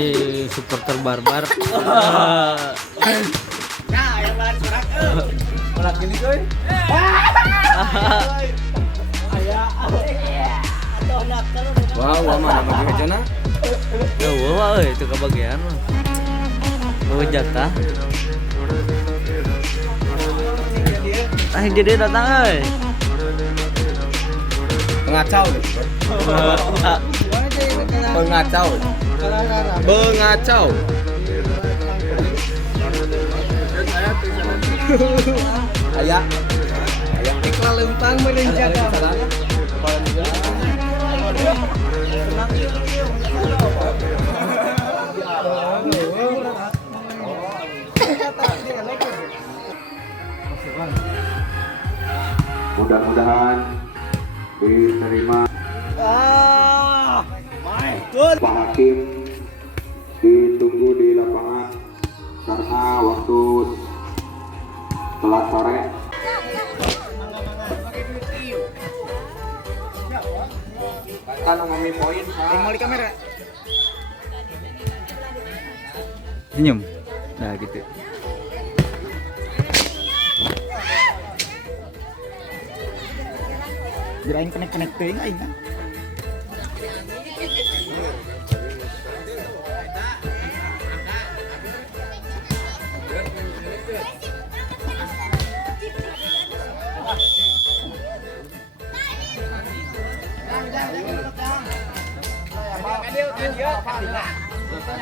Ini supporter barbar. Nah, yang lain serak. Serak gini coy. Wow, mana bagi hajana? Wah, itu kebagian. Bawa jatah. Jadi datang euy. Pengacau gitu. Pengacau. Pengacau. Ayah. Ayah iklan lempang merencana. Mudah-mudahan diterima Pak Hakim, ditunggu di lapangan karena waktu telat sore. Kalau ngomongin poin, Mau di kamera. Senyum. Nah, gitu. Jerain connect teuing aing kan.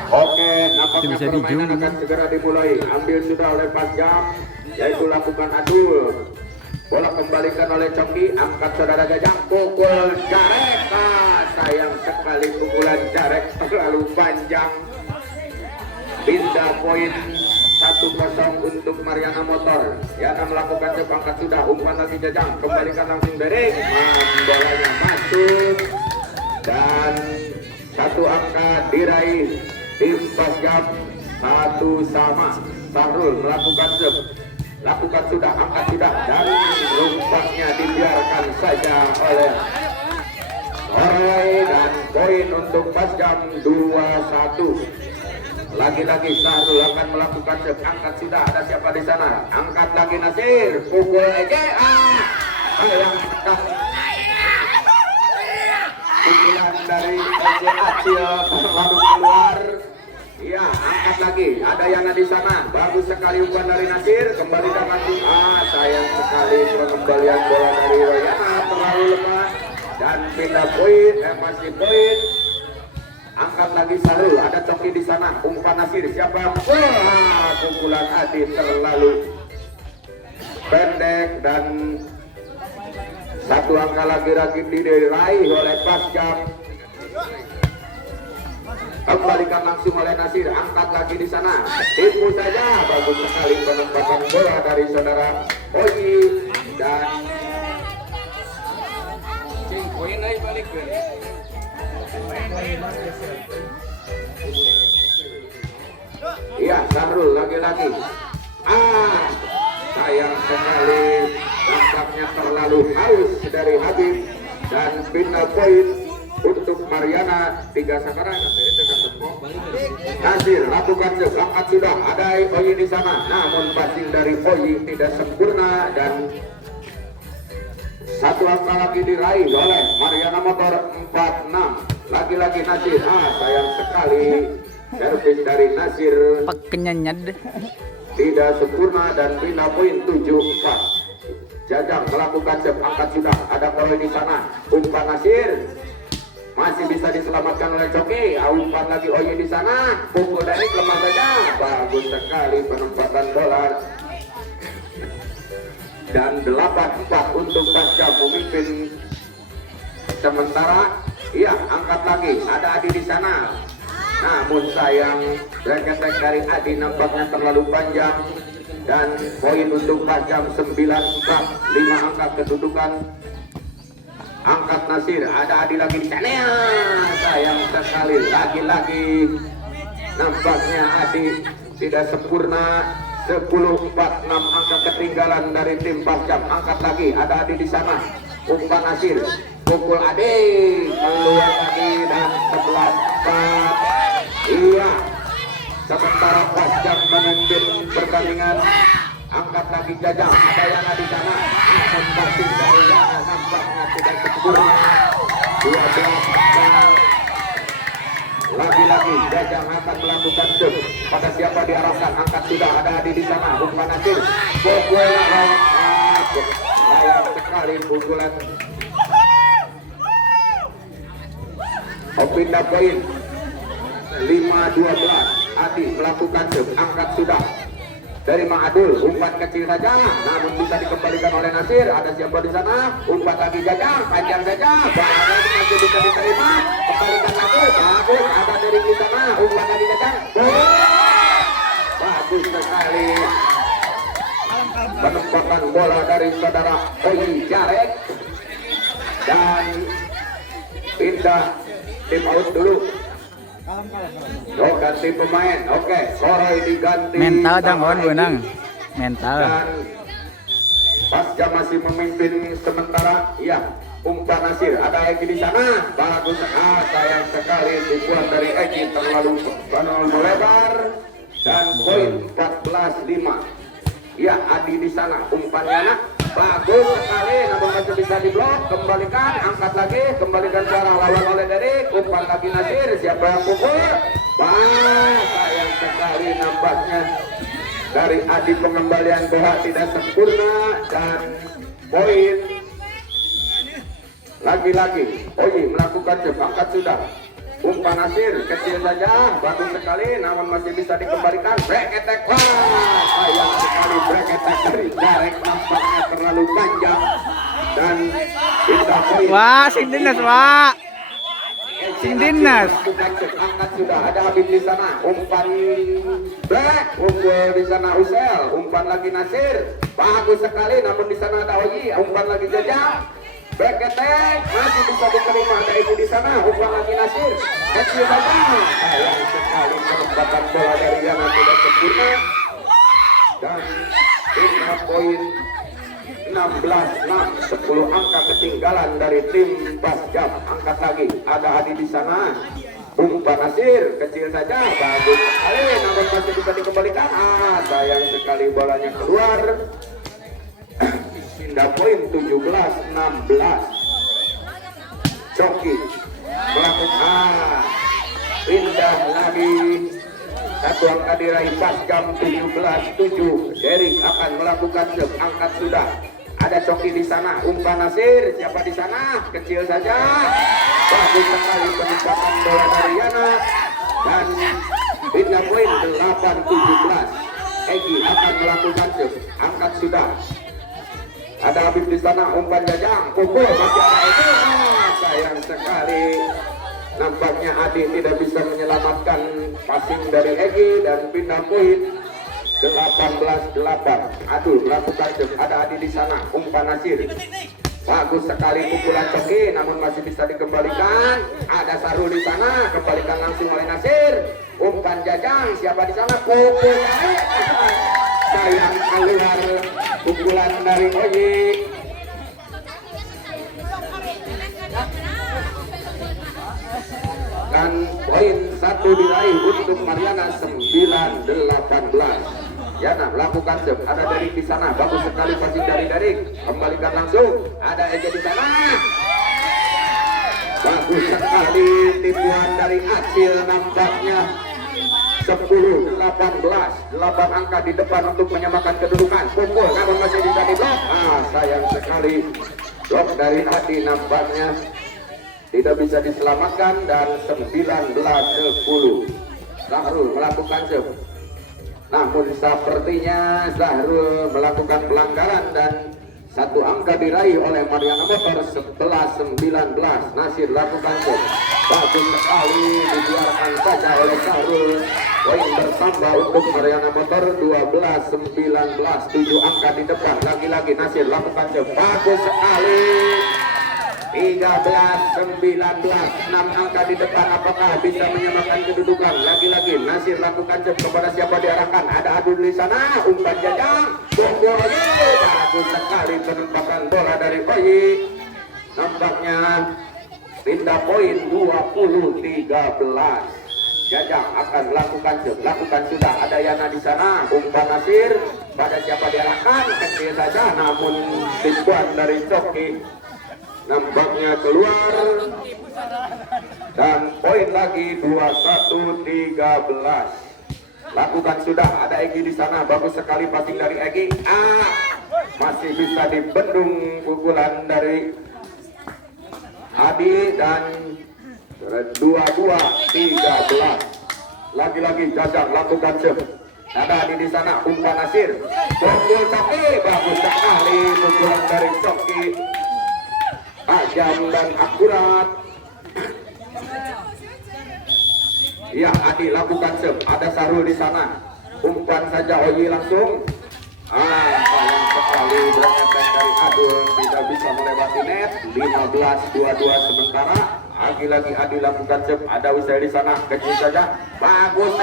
Oke, nampaknya Bisa permainan dijung. akan segera dimulai. Ambil sudah oleh Panjang, yaitu lakukan adul. Bola kembalikan oleh Coki, angkat saudara Gajah, pukul Jarek. Sayang sekali pukulan Jarek terlalu panjang. Pindah poin 1-0 untuk Mariana Motor. Yana melakukan jeb, angkat sudah, umpan lagi Jajang, kembalikan langsung Derek. Bolanya masuk dan satu angka diraih tim Pasjam 1-1. Sahrul melakukan jeb, lakukan sudah, angkat sudah, dan rumpaknya dibiarkan saja oleh Roy, dan poin untuk Pasjam 2-1. Lagi-lagi Sahrul akan melakukan jeb, angkat sudah, ada siapa di sana? Angkat lagi Nasir, pukul Ege. Sayang sekali. Pukulan dari Ege Acil lalu keluar. Iya, angkat lagi. Ada Yana di sana. Bagus sekali umpan dari Nasir. Kembalikan langsung. Sayang sekali pengembalian bola dari Royana terlalu lemah dan pindah poin. Masih poin. Angkat lagi Sahrul. Ada Coki di sana. Umpan Nasir. Siapa? Pukulan Adi terlalu pendek dan satu angka lagi diraih oleh Pasjam. Kembalikan langsung oleh Nasir, angkat lagi di sana. Tipu saja, bagus sekali penempatan bola dari saudara Oji dan poin aja balik ke. iya Sahrul lagi-lagi. Sayang sekali, nampaknya terlalu halus dari Habib dan pindah poin untuk Mariana 3 sekarang. Nasir lakukan jeb, angkat sudah, ada Oyi di sana, namun passing dari Oyi tidak sempurna dan satu angka lagi diraih oleh Mariana Motor 4-6. Lagi-lagi Nasir, sayang sekali servis dari Nasir Kenyanyad. tidak sempurna dan pindah poin 7-4. Jajang melakukan jeb, angkat sudah, ada Koroy di sana, umpan Nasir masih bisa diselamatkan oleh Coki. Umpan lagi Oye di sana, pukul dari lemah saja. Bagus sekali penempatan bola dan 8-4 untuk Pasjam memimpin sementara. Iya, angkat lagi, ada Adi di sana. Namun sayang, reketek dari Adi nampaknya terlalu panjang dan poin untuk Pasjam 9-4, 5 angka kedudukan. Angkat Nasir, ada Adi lagi di sana. Sayang sekali, lagi-lagi nampaknya Adi tidak sempurna. 10-4, 6 angka ketinggalan dari tim Pasjam. Angkat lagi, ada Adi di sana. Umpan Nasir, pukul Adi keluar lagi dan 11-4. Iya, sementara Pasjam memimpin pertandingan. Angkat lagi Jajang, ada yang di sana. Kembali dari Yana nampaknya tidak sempurna. 12 lagi-lagi Jajang akan melakukan shoot. Pada siapa diarahkan, angkat sudah ada Adi di sana. Umpan Nasir, pukulan sayang sekali pukulan. Pindah poin 5-12. Adi melakukan shoot, angkat sudah dari Ma'adul, umpan kecil saja, namun bisa dikembalikan oleh Nasir. Ada siapa di sana? Umpan lagi Jajang, panjang saja, barang masih bisa diterima. Kembalikan Nasir, bagus. Ada dari di sana, umpan lagi Jajang. Bagus sekali. Penempatan bola dari saudara Oyi Jarek dan pindah tim out dulu. Ganti pemain, oke. Sore diganti. Mental jangan benang. Mental. Dan Pasca masih memimpin sementara. Ya, umpan Nasir. Ada Egi di sana. Bagus. Sayang sekali dibuat dari Egi terlalu melebar. Dan poin 14-5. Ya, Adi di sana. Umpannya anak. Bagus sekali, namun masih bisa diblok. Kembalikan, angkat lagi, kembalikan ke arah lawan oleh Derek. Umpan lagi Nasir, siapa yang pukul? Sayang sekali nampaknya dari Adi pengembalian bola tidak sempurna. Dan poin lagi-lagi Oyi melakukan angkat sudah. Umpan Nasir kecil saja, bagus sekali, namun masih bisa dikembalikan. Break attack, sayang sekali break attack dari Jarek nampaknya terlalu panjang dan pindah poin. Wah, sing dinas, Wak. Sing dinas. Angkat sudah, ada Habib di sana. Umpan break, unggul di sana Usel. Umpan lagi Nasir, bagus sekali, namun di sana ada Oyi. Umpan lagi Jajang. Back attack masih bisa diterima, ada Ibu di sana. Umpan lagi Nasir, kecil saja. Sayang sekali penempatan bola dari Yana tidak sempurna. Dan 5 poin 16-6, 10 angka ketinggalan dari tim Pasjam. Angkat lagi, ada Adi di sana. Umpan Nasir, kecil saja, bagus sekali, namun masih bisa dikembalikan. Sayang sekali bolanya keluar. Pindah poin 17-16. Coki melakukan pindah lagi. Satu angka diraih Pasjam 17-7. Derek akan melakukan serve, angkat sudah. Ada Coki di sana. Umpan Nasir, siapa di sana? Kecil saja. Bagus sekali penempatan bola dari Yana. Dan pindah poin 8-17. Egi akan melakukan serve, angkat sudah. Ada Habib di sana, umpan Jajang, pukul masih ada Egi. Sayang sekali. Nampaknya Adi tidak bisa menyelamatkan passing dari Egi dan pindah poin 18-8. Aduh, melakukan serve. Ada Adi di sana, umpan Nasir. Bagus sekali pukulan Coki, namun masih bisa dikembalikan. Ada Sarul di sana, kembalikan langsung oleh Nasir. Umpan Jajang, siapa di sana? Pukul. Sayang keluar pukulan dari Oyi. Dan poin 1 diraih untuk Mariana 9-18. Yana melakukan serve, ada Derek di sana, bagus sekali passing dari Derek. Kembalikan langsung, ada Eja di sana. Bagus sekali tipuan dari Acil nampaknya. 10-18, 8 angka di depan untuk menyamakan kedudukan. Pukul, namun masih bisa diblok. Sayang sekali blok dari Adi nampaknya tidak bisa diselamatkan. Dan 19-10. Zahrul melakukan serve, namun sepertinya Zahrul melakukan pelanggaran dan satu angka diraih oleh Mariana Motor. 11-19. Nasir lakukan serve, bagus sekali, dibiarkan saja oleh Zahrul. Poin bertambah untuk Mariana Motor 12-19, 7 angka di depan. Lagi-lagi Nasir lakukan serve, bagus sekali. 13-19, 6 angka di depan. Apakah bisa menyamakan kedudukan? Lagi-lagi Nasir lakukan serve, kepada siapa diarahkan? Ada Adul di sana, umpan Jajang, pukul Oyi. Bagus sekali penempatan bola dari Oyi. Nampaknya pindah poin 20-13. Jajang akan lakukan sudah ada Yana di sana. Umpan Nasir pada siapa diarahkan kecil saja, namun tipuan dari Coki nampaknya keluar dan poin lagi 21-13. Lakukan sudah ada Egi di sana, bagus sekali passing dari Egi. Masih bisa dibendung pukulan dari Adi dan 22-13. Lagi-lagi Jajang lakukan serve. Ada di sana umpan Nasir. Pukul Coki, bagus sekali pukulan dari Coki. Tajam dan akurat. Ya, Adi lakukan serve. Ada Sarul di sana. Umpan saja Oyi langsung. Sayang sekali berefek dari Adul, tidak bisa melewati net. 15-22 sementara. Lagi-lagi Adi lakukan serve. Ada Wisel di sana, kecil saja. Bagus.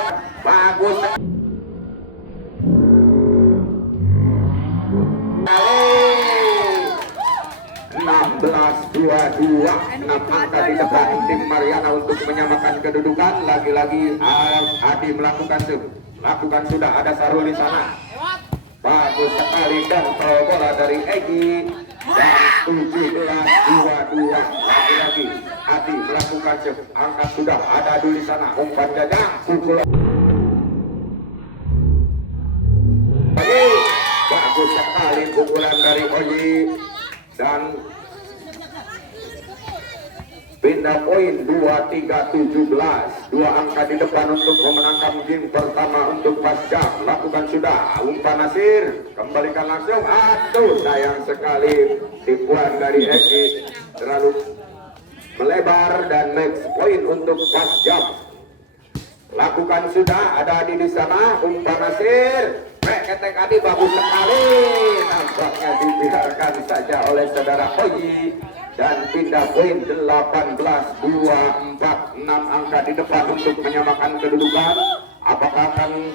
16-22, 6 angka di depan tim Mariana untuk menyamakan kedudukan. Lagi-lagi Adi melakukan serve. Lakukan sudah, ada Sarul di sana. Bagus sekali dan bola dari Egi dan 17-22. Lagi-lagi Adi melakukan serve. Angkat sudah, ada Adul di sana. Umpan Jajang, pukulan. Bagus sekali pukulan dari Oyi dan pindah poin 23-17. 2 angka di depan untuk memenangkan game pertama untuk Pasjam. Lakukan sudah umpan Nasir, kembalikan langsung. Aduh, sayang sekali tipuan dari Egi terlalu melebar dan next point untuk Pasjam. Lakukan sudah, ada di sana umpan Nasir. Ketek Adi bagus sekali, nampaknya dibiarkan saja oleh saudara Oyi dan pindah poin 18-24. 6 angka di depan untuk menyamakan kedudukan. Apakah akan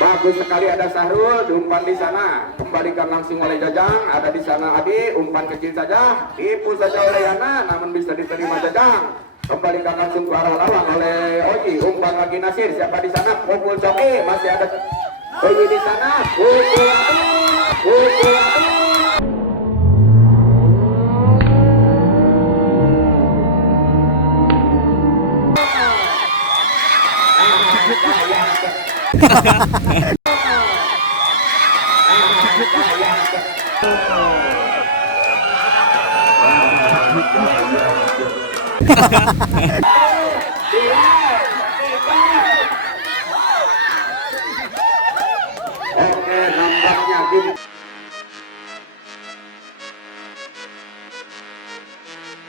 bagus sekali, ada Sahrul diumpan di sana, kembalikan langsung oleh Jajang. Ada di sana Adi, umpan kecil saja, tipu saja oleh Yana, namun bisa diterima Jajang. Kembalikan langsung ke arah lawan oleh Oji. Umpan lagi Nasir. Siapa di sana? Pukul Coki. Masih ada Oji di sana. Pukul. Oke, nampaknya